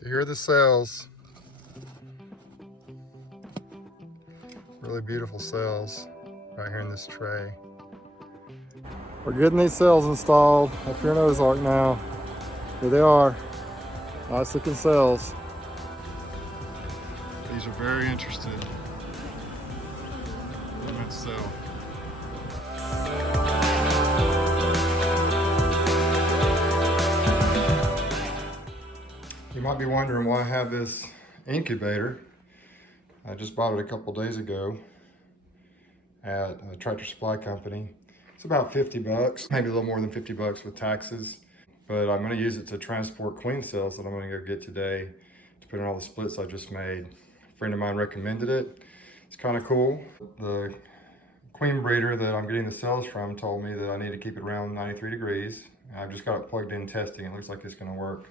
To hear the cells, really beautiful cells right here in this tray. We're getting these cells installed up here in Ozark now. Here they are, nice looking cells. These are very interested in that cell. You might be wondering why I have this incubator. I just bought it a couple days ago at a Tractor Supply Company. It's about 50 bucks, maybe a little more than 50 bucks with taxes. But I'm gonna use it to transport queen cells that I'm gonna go get today to put in all the splits I just made. A friend of mine recommended it. It's kind of cool. The queen breeder that I'm getting the cells from told me that I need to keep it around 93 degrees. I've just got it plugged in testing. It looks like it's gonna work.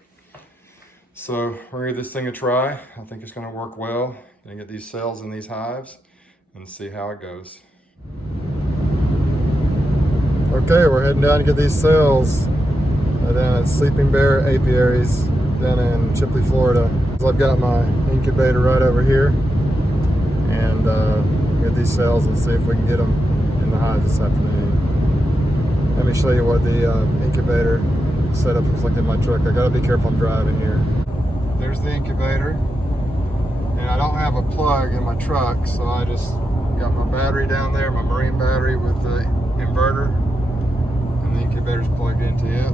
So we're gonna give this thing a try. I think it's gonna work well. Gonna get these cells in these hives and see how it goes. Okay, we're heading down to get these cells down at Sleeping Bear Apiaries down in Chipley, Florida. So I've got my incubator right over here, and get these cells and see if we can get them in the hives this afternoon. Let me show you what the incubator setup looks like in my truck. I gotta be careful I'm driving here. There's the incubator, and I don't have a plug in my truck, so I just got my battery down there, my marine battery with the inverter, and the incubator's plugged into it.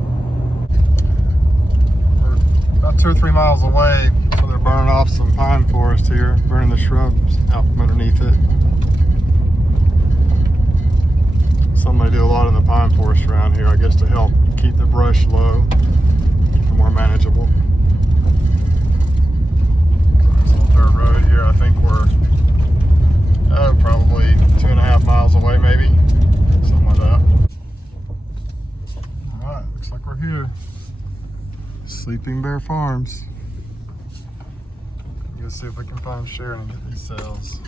We're about 2 or 3 miles away, so they're burning off some pine forest here, burning the shrubs out from underneath it. Somebody do a lot in the pine forest around here, I guess, to help keep the brush low, more manageable. This little dirt road here, I think we're probably 2.5 miles away, maybe, something like that. All right, looks like we're here. Sleeping Bear Farms. Let's see if we can find Sharon and get these cells.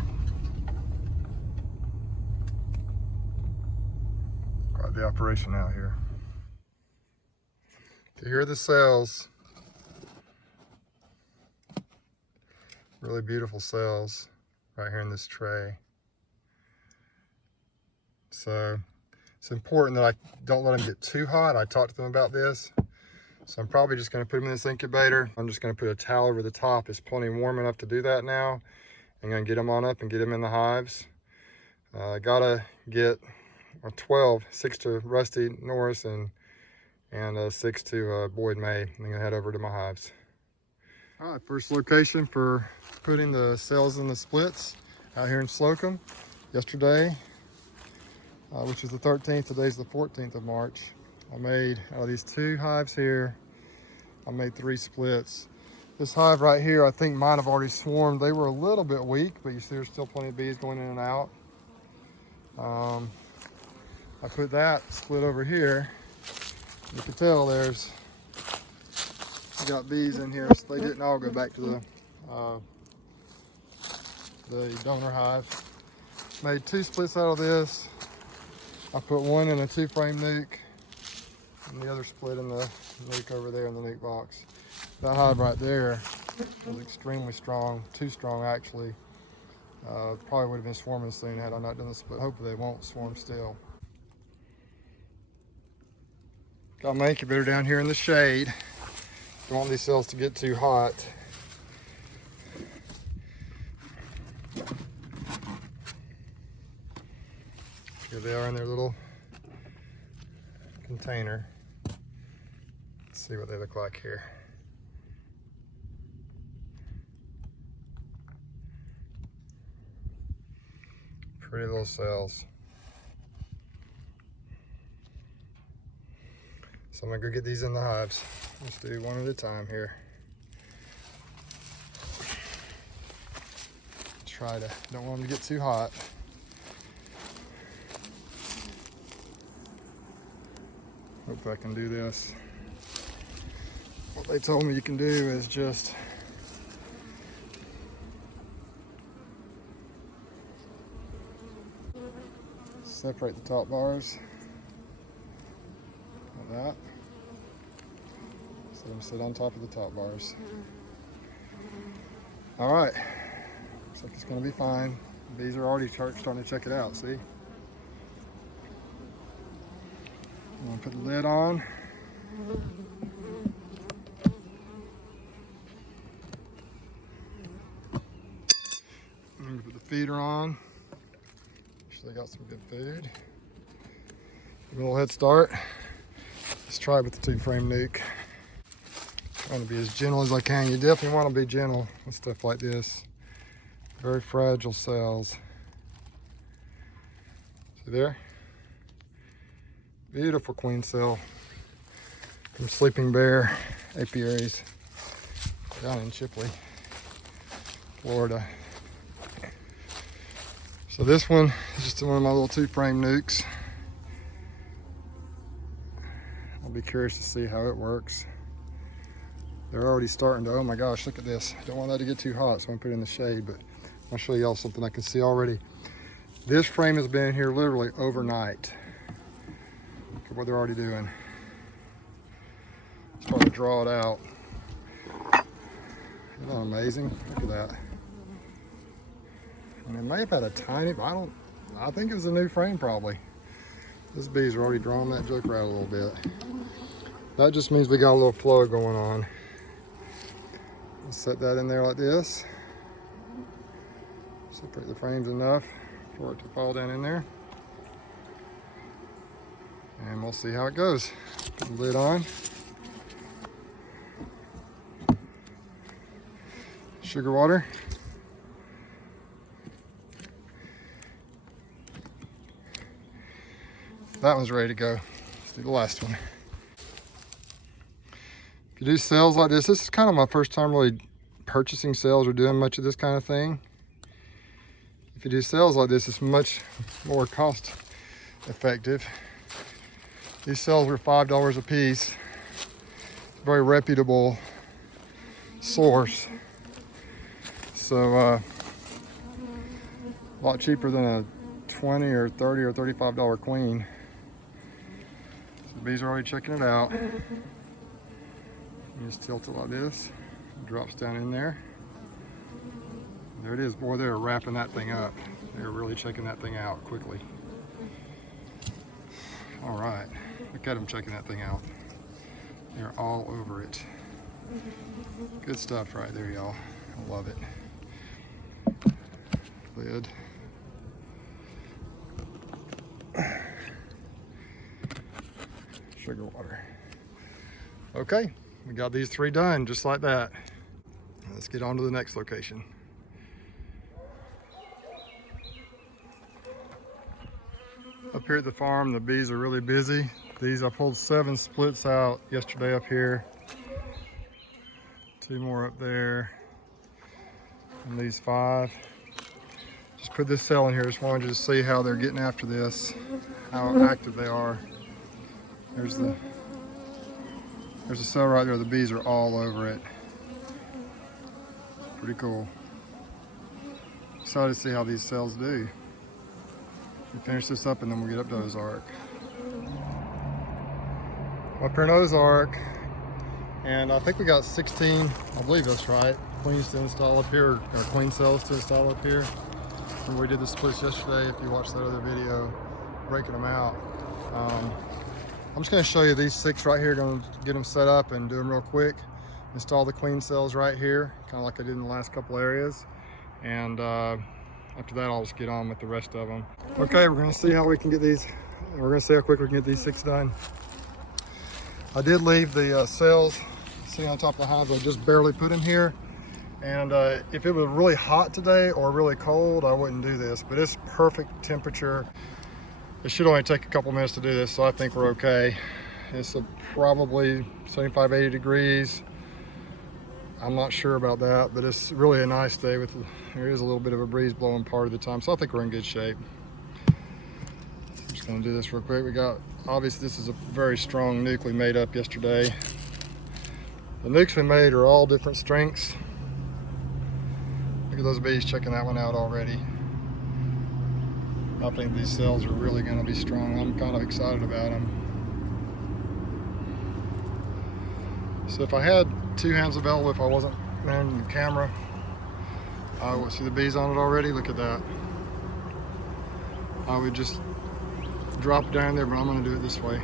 Got the operation out here. To hear the cells, really beautiful cells right here in this tray. So it's important that I don't let them get too hot. I talked to them about this. So I'm probably just gonna put them in this incubator. I'm just gonna put a towel over the top. It's plenty warm enough to do that now. I'm gonna get them on up and get them in the hives. I gotta get a 12, 6 to Rusty Norris and 6 to Boyd May. I'm gonna head over to my hives. All right, first location for putting the cells in the splits out here in Slocum. Yesterday, which is the 13th, today's the 14th of March. I made, out of these 2 hives here, I made 3 splits. This hive right here, I think mine have already swarmed. They were a little bit weak, but you see there's still plenty of bees going in and out. I put that split over here. You can tell there's got bees in here, so they didn't all go back to the donor hive. Made 2 splits out of this. I put one in a 2-frame nuke and the other split in the nuke over there in the nuke box. That hive right there was extremely strong, too strong actually. Probably would have been swarming soon had I not done the split. Hopefully they won't swarm still. Got my incubator down here in the shade. Don't want these cells to get too hot. Here they are in their little container. Let's see what they look like here. Pretty little cells. So I'm gonna go get these in the hives. Let's do one at a time here. Don't want them to get too hot. Hope I can do this. What they told me you can do is just separate the top bars like that. So I'm sit on top of the top bars. All right, looks like it's gonna be fine. The bees are already starting to check it out, see? I'm gonna put the lid on. I'm gonna put the feeder on. Make sure they got some good food. Give me a little head start. Let's try it with the 2-frame nuke. Trying to be as gentle as I can. You definitely want to be gentle with stuff like this. Very fragile cells. See there? Beautiful queen cell from Sleeping Bear apiaries down in Chipley, Florida. So this one is just one of my little 2-frame nukes. I'll be curious to see how it works. They're already starting to, oh my gosh, look at this. Don't want that to get too hot, so I'm gonna put it in the shade, but I'll show y'all something I can see already. This frame has been here literally overnight. Look at what they're already doing. Starting to draw it out. Isn't that amazing? Look at that. And it may have had a tiny, I think it was a new frame probably. These bees are already drawing that joker out a little bit. That just means we got a little flow going on. I'll set that in there like this. Separate the frames enough for it to fall down in there. And we'll see how it goes. Put the lid on. Sugar water. That one's ready to go. Let's do the last one. If you do cells like this is kind of my first time really purchasing cells or doing much of this kind of thing. If you do cells like this, it's much more cost effective. These cells were $5 a piece. It's a very reputable source. So a lot cheaper than a $20 or $30 or $35 queen. So the bees are already checking it out. You just tilt it like this. It drops down in there. There it is. Boy, they're wrapping that thing up. They're really checking that thing out quickly. All right, look at them checking that thing out. They're all over it. Good stuff right there, y'all. I love it. Lid. Sugar water. Okay, we got these 3 done just like that. Let's get on to the next location. Up here at the farm, the bees are really busy. I pulled 7 splits out yesterday up here. 2 more up there. And these 5. Just put this cell in here. Just wanted you to see how they're getting after this, how active they are. There's the cell right there. The bees are all over it. Pretty cool. Excited to see how these cells do. We finish this up and then we'll get up to Ozark. Up here in Ozark, and I think we got 16, I believe that's right, queens to install up here, or queen cells to install up here. And we did the splits yesterday, if you watched that other video, breaking them out. I'm just gonna show you these 6 right here, gonna get them set up and do them real quick. Install the queen cells right here, kind of like I did in the last couple areas. And after that, I'll just get on with the rest of them. Okay, we're gonna see how we can get these, we're gonna see how quick we can get these 6 done. I did leave the cells sitting on top of the hives. I just barely put them here. And if it was really hot today or really cold, I wouldn't do this, but it's perfect temperature. It should only take a couple minutes to do this, so I think we're okay. It's probably 75, 80 degrees. I'm not sure about that, but it's really a nice day. There is a little bit of a breeze blowing part of the time, so I think we're in good shape. I'm just gonna do this real quick. Obviously this is a very strong nuke we made up yesterday. The nukes we made are all different strengths. Look at those bees checking that one out already. I think these cells are really gonna be strong. I'm kind of excited about them. So if I had 2 hands available, if I wasn't Man, the camera. See the bees on it already? Look at that. I would just drop it down there, but I'm going to do it this way.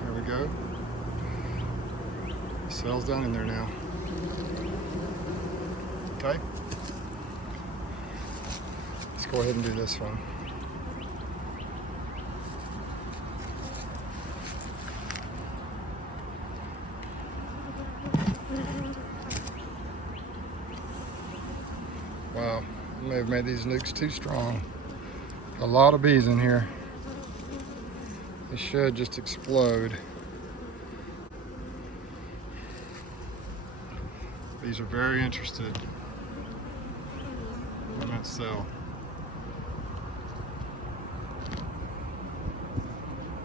There we go. The cell's down in there now. Okay. Let's go ahead and do this one. Wow, I may have made these nukes too strong. A lot of bees in here. They should just explode. Bees are very interested in that cell.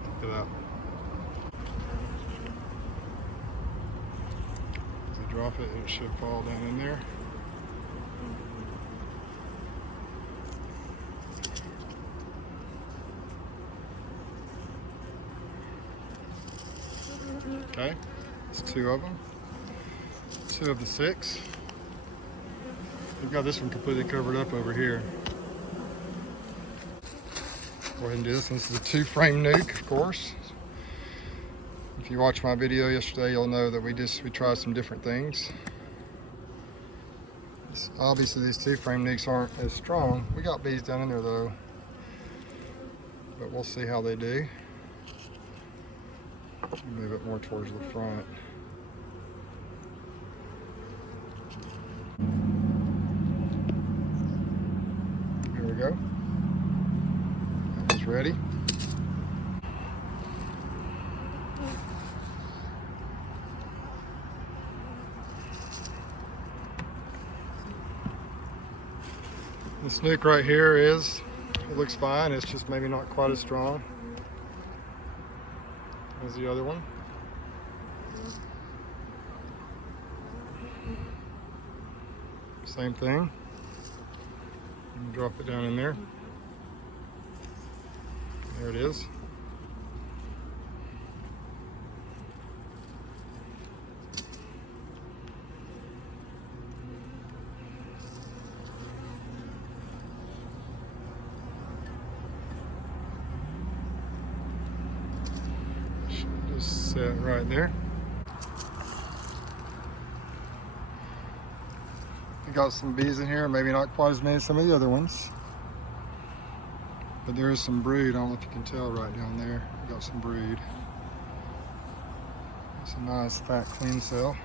Look at that. As I drop it, it should fall down in there. Okay, it's 2 of them. 2 of the 6. We've got this one completely covered up over here. Go ahead and do this. This is a 2-frame nuke, of course. If you watched my video yesterday, you'll know that we tried some different things. Obviously, these 2-frame nukes aren't as strong. We got bees down in there though, but we'll see how they do. Move it more towards the front. Here we go. That one's ready. This nuke right here it looks fine. It's just maybe not quite as strong as the other one. Same thing. Drop it down in there. There it is. Just set right there. We got some bees in here, maybe not quite as many as some of the other ones, but there is some brood. I don't know if you can tell right down there. We got some brood. It's a nice fat clean cell.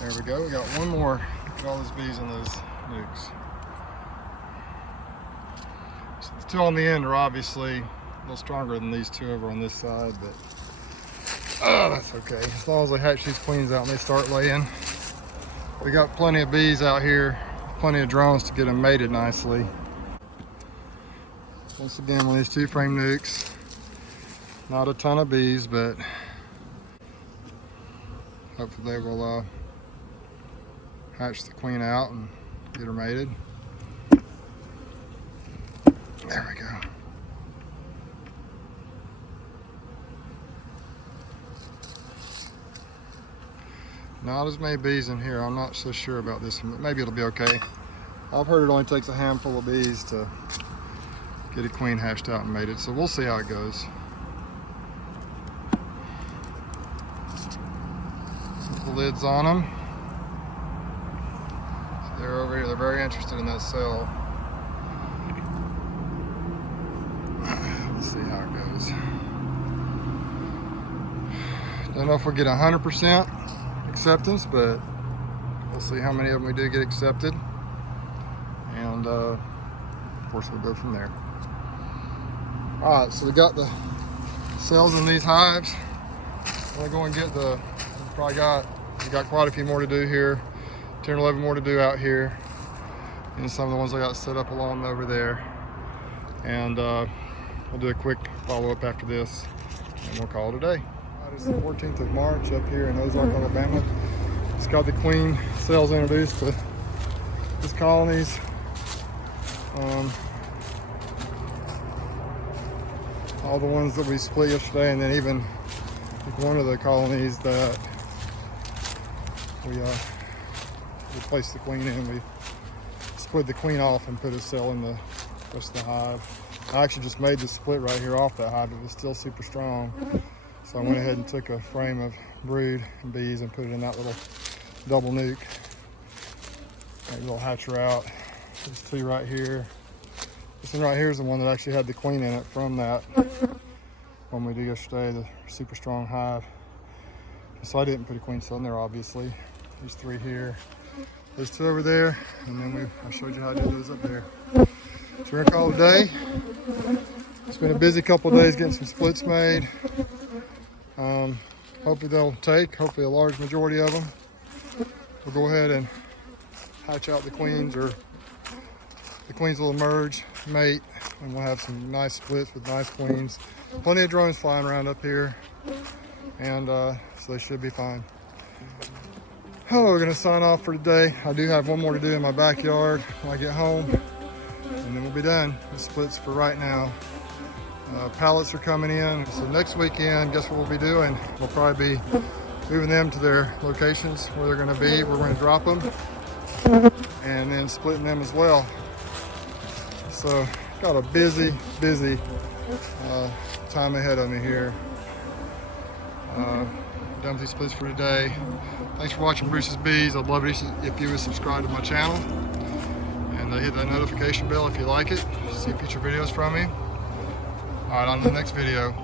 There we go. We got one more. Look at all those bees in those nukes. So the 2 on the end are obviously a little stronger than these 2 over on this side, but that's okay. As long as they hatch these queens out and they start laying. We got plenty of bees out here, plenty of drones to get them mated nicely. Once again, with these 2-frame nukes, not a ton of bees, but hopefully they will hatch the queen out and get her mated. There we go. Not as many bees in here. I'm not so sure about this one, but maybe it'll be okay. I've heard it only takes a handful of bees to get a queen hatched out and mated, so we'll see how it goes. Put the lids on them. So they're over here. They're very interested in that cell. Let's see how it goes. Don't know if we'll get 100% acceptance, but we'll see how many of them we do get accepted, and of course we'll go from there. All right, so we got the cells in these hives. I'm gonna go and get we got quite a few more to do here, 10 or 11 more to do out here, and some of the ones I got set up along over there, and we'll do a quick follow-up after this, and we'll call it a day. It's the 14th of March up here in Ozark, Alabama. It's got the queen cells introduced to these colonies. All the ones that we split yesterday, and then even one of the colonies that we replaced the queen in. We split the queen off and put a cell in the rest of the hive. I actually just made the split right here off that hive. It was still super strong. So I went ahead and took a frame of brood and bees and put it in that little double nuke. Got a little hatcher out. There's two right here. This one right here is the one that actually had the queen in it from that one we did yesterday, the super strong hive. So I didn't put a queen cell in there, obviously. These three here, those two over there, and then I showed you how to do those up there. So we're gonna call it a day. It's been a busy couple of days getting some splits made. Hopefully they'll take, hopefully a large majority of them. We'll go ahead and hatch out the queens, or the queens will emerge, mate, and we'll have some nice splits with nice queens. Plenty of drones flying around up here, and so they should be fine. Oh, we're gonna sign off for today. I do have one more to do in my backyard when I get home, and then we'll be done. The splits for right now. Pallets are coming in, so next weekend, guess what we'll be doing? We'll probably be moving them to their locations where they're gonna be. We're gonna drop them, and then splitting them as well. So, got a busy time ahead of me here. Done with these splits for today. Thanks for watching Bruce's Bees. I'd love it if you would subscribe to my channel and hit that notification bell if you like it. See future videos from me. All right, on to the next video.